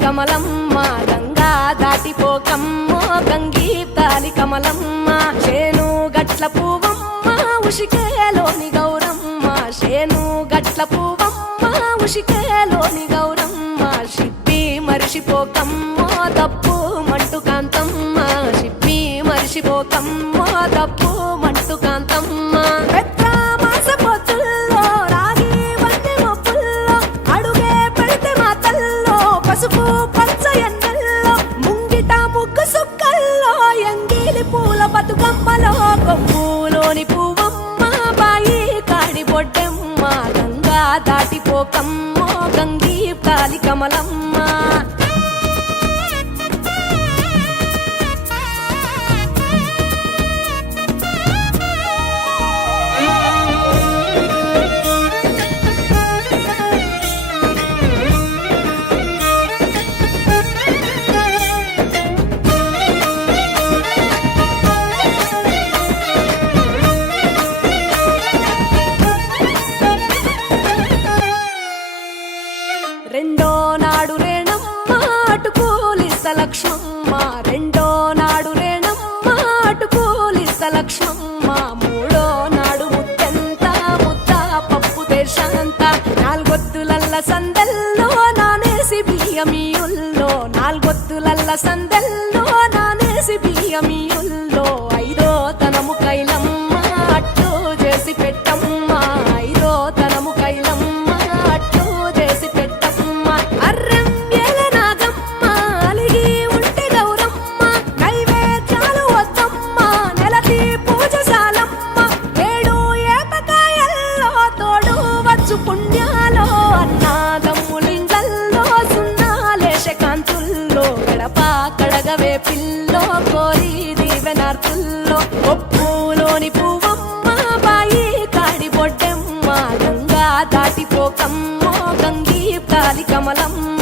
కమలమ్మ గంగా దాటిపోకమ్మో గంగీ తాలి కమలమ్మ చేను గట్ల పువ్వమ్మ ఉషికేలోని గౌరమ్మ చేను గట్ల పువ్వమ్మ ఉషికేలోని గౌరమ్మ షిప్పి మరిషిపోకమ్మో తప్పు మంటు కాంతమ్మ షిప్పి మరిషిపోకమ్మో తప్పు మంటు కాంతమ్మ పసుపు పచ్చ ఎన్నెల్లో ముంగిట ముగ్గు సుక్కల్లో ఎంగిలి పూల బతుకమ్మలో కొమ్ములోని పువ్వమ్మ బాయి కాడి బొడ్డెమ్మ గంగా దాటిపోకమ్మో గంగీ తాలి కమలమ్మ రెండో నాడు రేణమ్మ అటుకూలిస్త లక్ష్మమ్మ రెండో నాడు రేణమ్మ అటుకూలిస్త లక్ష్మమ్మ మూడో నాడు ముత్తెంత ముద్ద పప్పు దేశంత నాలుగొత్తులల్ల సందెల్లో నానేసి బియ్యమియుల్లో నాలుగొత్తులల్ల సందెల్లో నానేసి బియ్యమియుల్లో ఐదో తనము కైలమ్మ అట్టు చేసి పెట్టమ్మ ఐదో తనము కైలమ్మ పుణ్యాలో అన్నాదమ్ములింగల్లో సున్నాలేశ కాంతుల్లో గడప కడగవే పిల్లో కోరి దీవెనార్తుల్లో ఒప్పులోని పువ్వమ్మ బాయి కాడి బొడ్డెమ్మ గంగా దాటిపోకమ్మో గంగీ తాలి కమలమ్మ